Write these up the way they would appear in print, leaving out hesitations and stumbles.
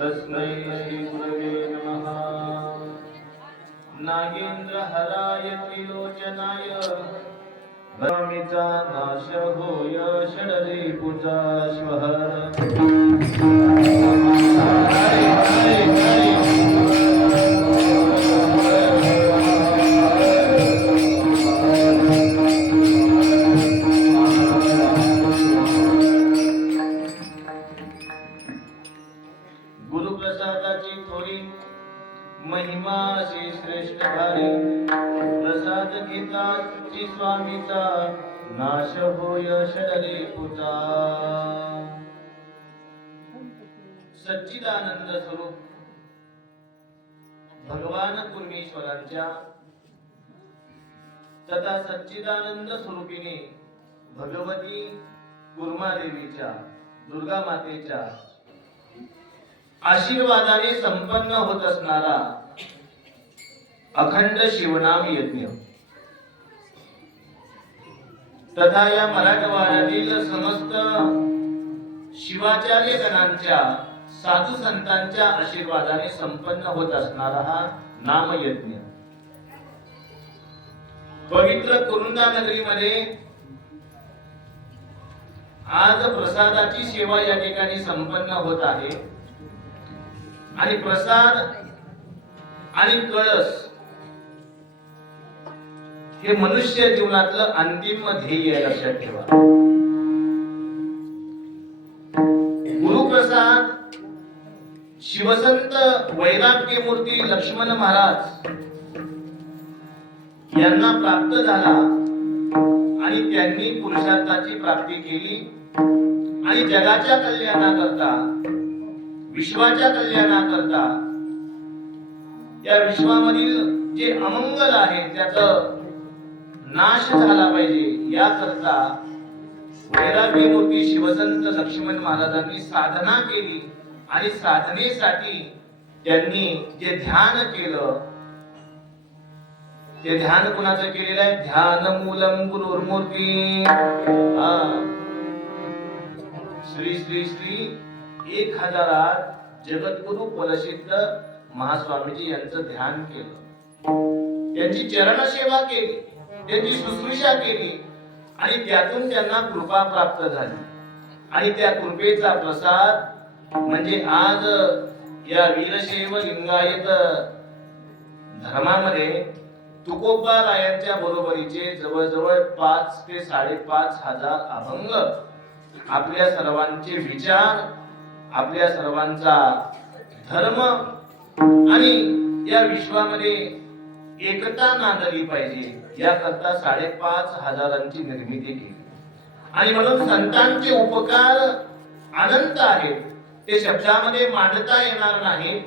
तस्मै श्री गुरवे नमः। नागेंद्रहराय त्रिलोचनाय भ्रमिचा नाश होय षडरिपुचा श्वहर। गुरुप्रसादाची थोडी महिमा अशी श्रेष्ठ भारी। प्रसाद घेता श्री स्वामीचा नाश होय षडरिपुचा। सच्चिदानंद स्वरूप भगवान कुर्मेश्वरांच्या तथा सच्चिदानंद स्वरूपिणी भगवती कुर्मादेवीच्या दुर्गा मातेच्या आशीर्वादाने संपन्न होत असणारा अखंड शिवनाम यज्ञ तथा या मराठवाड्यातील समस्त शिवाचार्य गणांच्या साधू संतांच्या आशीर्वादाने संपन्न होत असणारा हा नामयज्ञ पवित्र कुरुंदा नगरीमध्ये आज प्रसादाची सेवा या ठिकाणी संपन्न होत आहे। आणि प्रसाद आणि कळस हे मनुष्य जीवनातलं अंतिम ध्येय आहे, लक्षात ठेवा। गुरुप्रसाद शिवसंत वैराग्य मूर्ती लक्ष्मण महाराज यांना प्राप्त झाला आणि त्यांनी पुरुषार्थाची प्राप्ती केली आणि जगाच्या कल्याणाकरता विश्वाच्या कल्याणाकरता या विश्वामधील जे अमंगल आहे त्याचा नाश झाला पाहिजे याकरता वैराग्य मूर्ती शिवसंत लक्ष्मण महाराजांनी साधना केली आणि साधनेसाठी त्यांनी जे ध्यान केलं ते ध्यान कुणाचं केलेलं आहे? ध्यान मूलम गुरुर्मूर्ती। श्री श्री श्री 1008 जगद्गुरु कुलसिद्ध महास्वामीजी यांचं ध्यान केलं, त्यांची चरण सेवा केली, त्यांची शुश्रूषा केली आणि त्यातून त्यांना कृपा प्राप्त झाली। आणि त्या कृपेचा प्रसाद म्हणजे आज या वीरशैव लिंगायत धर्मामध्ये तुकोबा रायांच्या बरोबरीचे जवळजवळ 5 ते 5.5 हजार अभंग आपल्या सर्वांचे विचार, आपल्या सर्वांचा धर्म आणि या विश्वामध्ये एकता नांदली पाहिजे याकरता 5.5 हजारांची निर्मिती केली। आणि म्हणून संतांचे उपकार अनंत आहेत, ते शब्दामध्ये मांडता येणार नाही।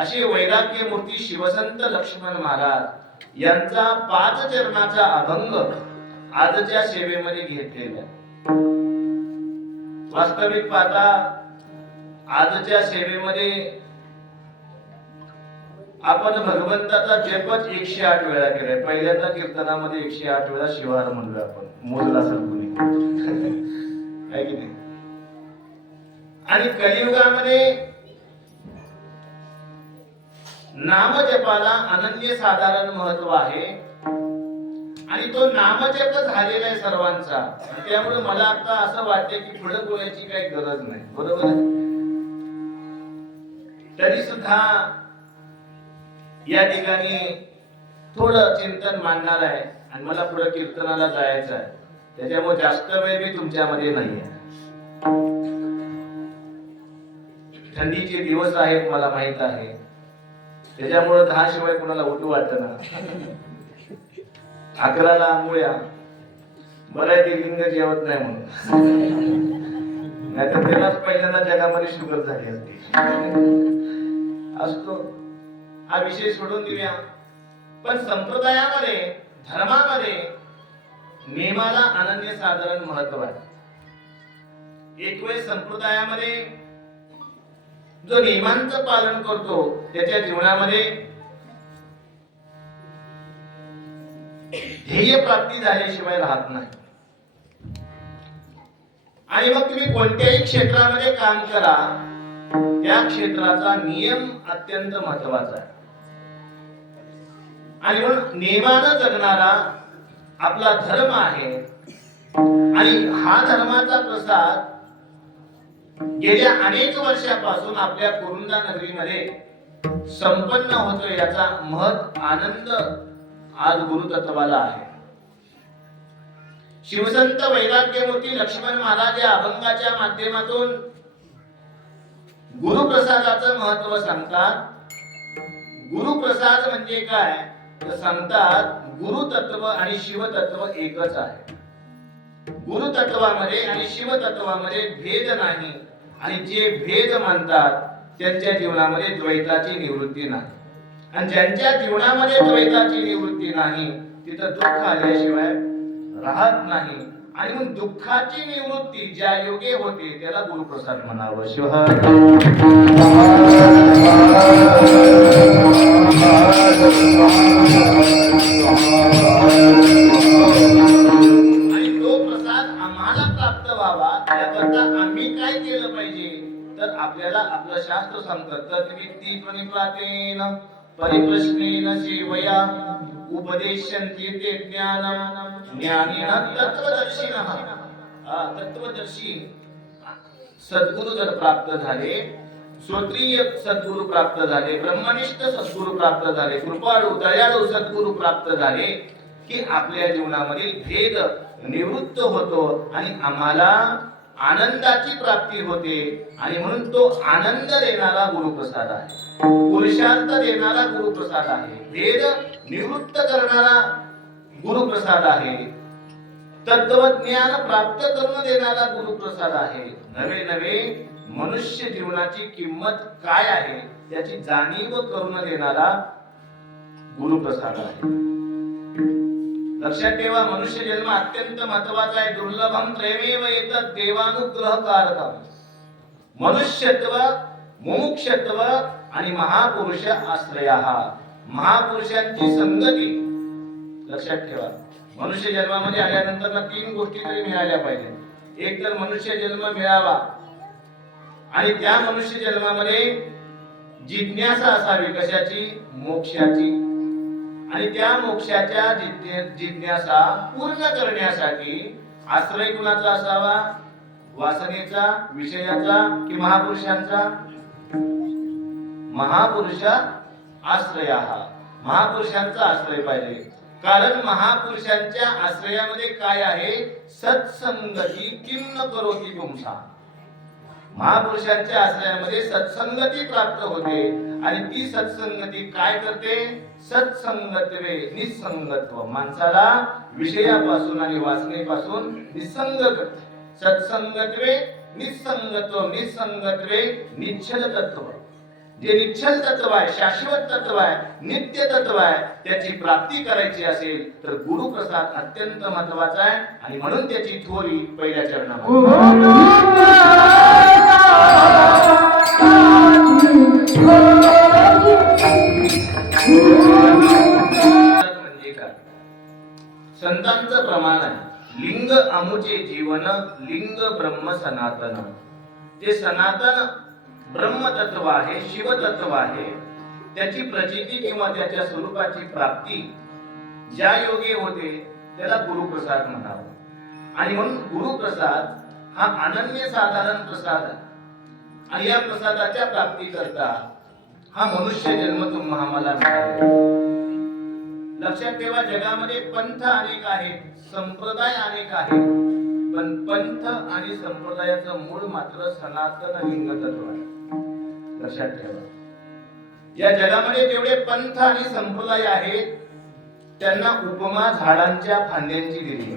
असे वैराग्य मूर्ती शिवसंत लक्ष्मण महाराज यांचा 5 चरणाचा अभंग आजच्या सेवेमध्ये घेतलेला आहे। वास्तविक पाहता आजच्या सेवेमध्ये आपण भगवंताचा जपच 108 वेळा केलाय। पहिल्यांदा कीर्तनामध्ये 108 वेळा शिवार म्हणलो आपण, मोजला सरकुनी आहे की नाही? आणि कलियुगामध्ये नामजपाला अनन्यसाधारण महत्व आहे आणि तो नामजप झालेला आहे सर्वांचा। त्यामुळे मला आता असं वाटतं की पुढे बोलायची काही गरज नाही, बरोबर आहे? तरी सुद्धा या ठिकाणी थोडं चिंतन मांडणार आहे आणि मला पुढे कीर्तनाला जायचं आहे, त्याच्यामुळे जास्त वेळ मी तुमच्यामध्ये नाही आहे। थंडीचे दिवस आहेत मला माहित आहे, त्याच्यामुळे 10 शिवाय कोणाला उठू वाटत ना। 11ला आंघोळ्या बरं ते लिंग जेवत नाही म्हणून, नाहीतर त्यालाच पहिल्यांदा जगामध्ये शुगर झाली असते। असतो हा विषय सोडून देऊया। पण संप्रदायामध्ये धर्मामध्ये नियमाला अनन्यसाधारण महत्व आहे। एक वेळ संप्रदायामध्ये जो नियमांचं पालन करतो त्याच्या जीवनामध्ये ध्येय प्राप्ती झाल्याशिवाय राहत नाही। आणि मग तुम्ही कोणत्याही क्षेत्रामध्ये काम करा, त्या क्षेत्राचा नियम अत्यंत महत्वाचा आहे. आणि म्हणून नियमानं जगणारा आपला धर्म आहे. आणि हा धर्माचा प्रसार गेल्या अनेक वर्षापासून आपल्या कुरुंदा नगरीमध्ये संपन्न होतोय, याचा महत् आनंद आज गुरुतत्वाला आहे. शिवसंत वैराग्यमूर्ती लक्ष्मण महाराज या अभंगाच्या माध्यमातून गुरुप्रसादाचं महत्व सांगतात. गुरुप्रसाद म्हणजे काय तर सांगतात, गुरुतत्व आणि शिवतत्व एकच आहे. गुरुतत्वामध्ये आणि शिवतत्वामध्ये भेद नाही. आणि जे भेद मानतात त्यांच्या जीवनामध्ये द्वैताची निवृत्ती नाही. आणि ज्यांच्या जीवनामध्ये द्वैताची निवृत्ती नाही तिथं दुःख आल्याशिवाय राहत नाही. आणि मग दुःखाची निवृत्ती ज्या योगे होते त्याला गुरुप्रसाद म्हणावं. शिवहर आणि तो प्रसाद आम्हाला प्राप्त व्हावा याकरता आम्ही काय केलं पाहिजे तर आपल्याला आपलं शास्त्र सांगतं, तद्वित्ती प्रणिपातेन परिप्रश्नेन सेवया उपदेशन्ति ते ज्ञानं ज्ञानिनः तत्त्वदर्शिनः. तत्त्वदर्शी सद्गुरु जर प्राप्त झाले, श्रोत्रिय सद्गुरु प्राप्त झाले, ब्रह्मनिष्ठ सद्गुरु प्राप्त झाले, कृपाळू दयाळू सद्गुरु प्राप्त झाले की आपल्या जीवनामधील भेद निवृत्त होतो आणि आम्हाला आनंदाची प्राप्ती होते. आणि म्हणून तो आनंद देणारा गुरुप्रसाद आहे, पुरुषार्थ देणारा गुरुप्रसाद आहे, भेद निवृत्त करणारा गुरुप्रसाद आहे, तत्वज्ञान प्राप्त करून देणारा गुरुप्रसाद आहे. नवे नवे मनुष्य जीवनाची किंमत काय आहे याची जाणीव करून देणारा गुरुप्रसाद आहे. लक्षात ठेवा, मनुष्य जन्म अत्यंत महत्वाचा आहे. दुर्लभम त्रयमेव एतत् देवानुग्रहकारकम. मनुष्यत्व, मुमुक्षत्व आणि महापुरुष आश्रयः. महापुरुषांची संगती लक्षात ठेवा. मनुष्य जन्मामध्ये आल्यानंतर तीन गोष्टी तरी मिळाल्या पाहिजे. एक तर मनुष्य जन्म मिळावा आणि त्या मनुष्य जन्मामध्ये जिज्ञासा असावी. कशाची? मोक्षाची. आणि त्या मोक्षाच्या जिज्ञासा पूर्ण करण्यासाठी आश्रय कुणाचा असावा? वासनेचा, विषयाचा की महापुरुषांचा? महापुरुष आश्रयः. महापुरुषांचा आश्रय पाहिजे. कारण महापुरुषांच्या आश्रयामध्ये काय आहे? सत्संगती किम करोति पुंसा. महापुरुषांच्या आश्रयामध्ये सत्संगती प्राप्त होते आणि ती सत्संगती काय करते? सत्संगत्वे निसंगत्व. माणसाला विषयापासून आणि वासनेपासून निसंग करते. सत्संगत्वे निसंगत्व, निसंगत्वे निश्चल तत्व. जे निश्चल तत्व आहे, शाश्वत तत्व आहे, नित्य तत्व आहे, त्याची प्राप्ती करायची असेल तर गुरुप्रसाद अत्यंत महत्वाचा आहे. आणि म्हणून त्याची थोरी पहिल्या चरणामध्ये म्हणजे काय? संतांचं प्रमाण आहे, लिंग अमुचे जीवन, लिंग ब्रह्म सनातन. जे सनातन ब्रह्मतत्व आहे, शिवतत्व आहे, त्याची प्रचिती किंवा त्याच्या स्वरूपाची प्राप्ती ज्या योगे होते त्याला गुरुप्रसाद म्हणावं. आणि म्हणून गुरुप्रसाद हा अनन्य साधारण प्रसाद आहे. आणि या प्रसादाच्या प्राप्ती करता हा मनुष्य जन्म तुम्हा आम्हाला मिळाला. लक्षात ठेवा, जगामध्ये पंथ अनेक आहेत, संप्रदाय अनेक आहेत, पण पंथ आणि संप्रदायाचं मूळ मात्र सनातन लिंग तत्व आहे. लक्षात ठेवा, या जगामध्ये जेवढे पंथ आणि संप्रदाय आहेत त्यांना उपमा झाडांच्या फांद्यांची दिली.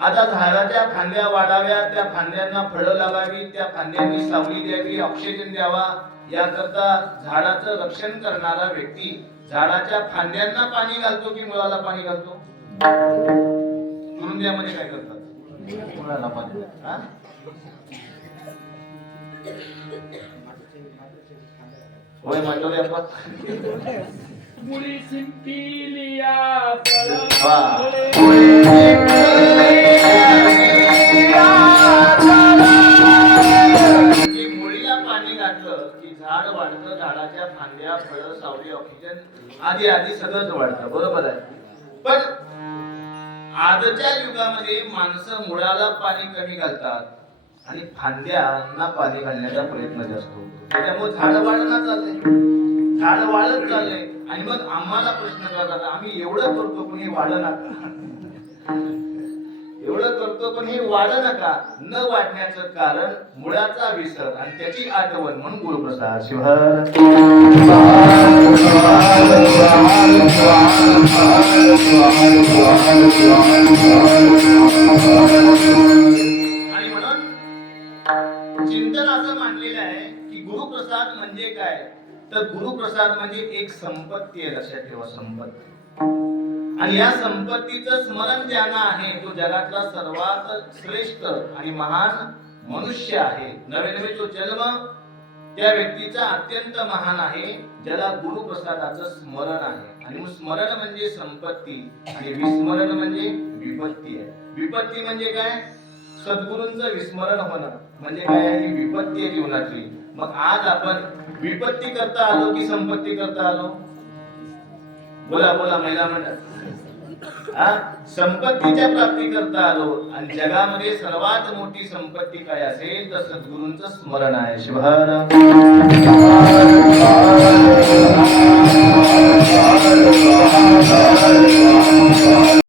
आता झाडाच्या फांद्या वाढाव्या, त्या फांद्यांना फळं लावावी, त्या फांद्यांनी सावली द्यावी, ऑक्सिजन द्यावा, याकरता झाडाचं रक्षण करणारा व्यक्ती झाडाच्या फांद्यांना पाणी घालतो की मुळाला पाणी घालतो? कुरुंद्यामध्ये काय करतात? मुळाला पाणी. होय मांडवले आपण मुळी शिंपिलिया की मुळीला पाणी घातलं की झाड वाढतं, झाडाच्या फांद्या, फळं, सावली, ऑक्सिजन आदी आदी सगळंच वाढतं, बरोबर आहे. पण आजच्या युगामध्ये माणसं मुळाला पाणी कमी घालतात आणि फांद्यांना पाणी घालण्याचा प्रयत्न जास्त होतो. त्याच्यामुळे झाड वाढणं चाललंय, झाड वाढत चाललंय. आणि मग आम्हाला प्रश्न करतात, आम्ही एवढं करतो पण हे वाढ नका, एवढं करतो पण हे वाढ नका. न वाढण्याचं कारण मुळाचा विसर आणि त्याची आठवण म्हणून गुरुप्रसाद शिवहर. आणि म्हणून चिंतन असं मांडलेलं आहे की गुरुप्रसाद म्हणजे काय, तर गुरुप्रसाद म्हणजे एक संपत्ती आहे, लक्षात ठेवा, संपत्ती. आणि या संपत्तीचं स्मरण ज्यांना आहे तो जगातला सर्वात श्रेष्ठ आणि महान मनुष्य आहे. नवे नवे तो जन्म त्या व्यक्तीचा अत्यंत महान आहे, ज्याला गुरुप्रसादाचं स्मरण आहे. आणि स्मरण म्हणजे संपत्ती आणि विस्मरण म्हणजे विपत्ती आहे. विपत्ती म्हणजे काय, सद्गुरूंचं विस्मरण होणं म्हणजे काय, ही विपत्ती आहे जीवनातली. मग आज आपण विपत्ती करता आलो की संपत्ती करता आलो? बोला बोला महिला मंडळ. संपत्तीच्या प्राप्ती करता आलो. आणि जगामध्ये सर्वात मोठी संपत्ती काय असेल तर सद्गुरूंचं स्मरण आहे. शिवहर.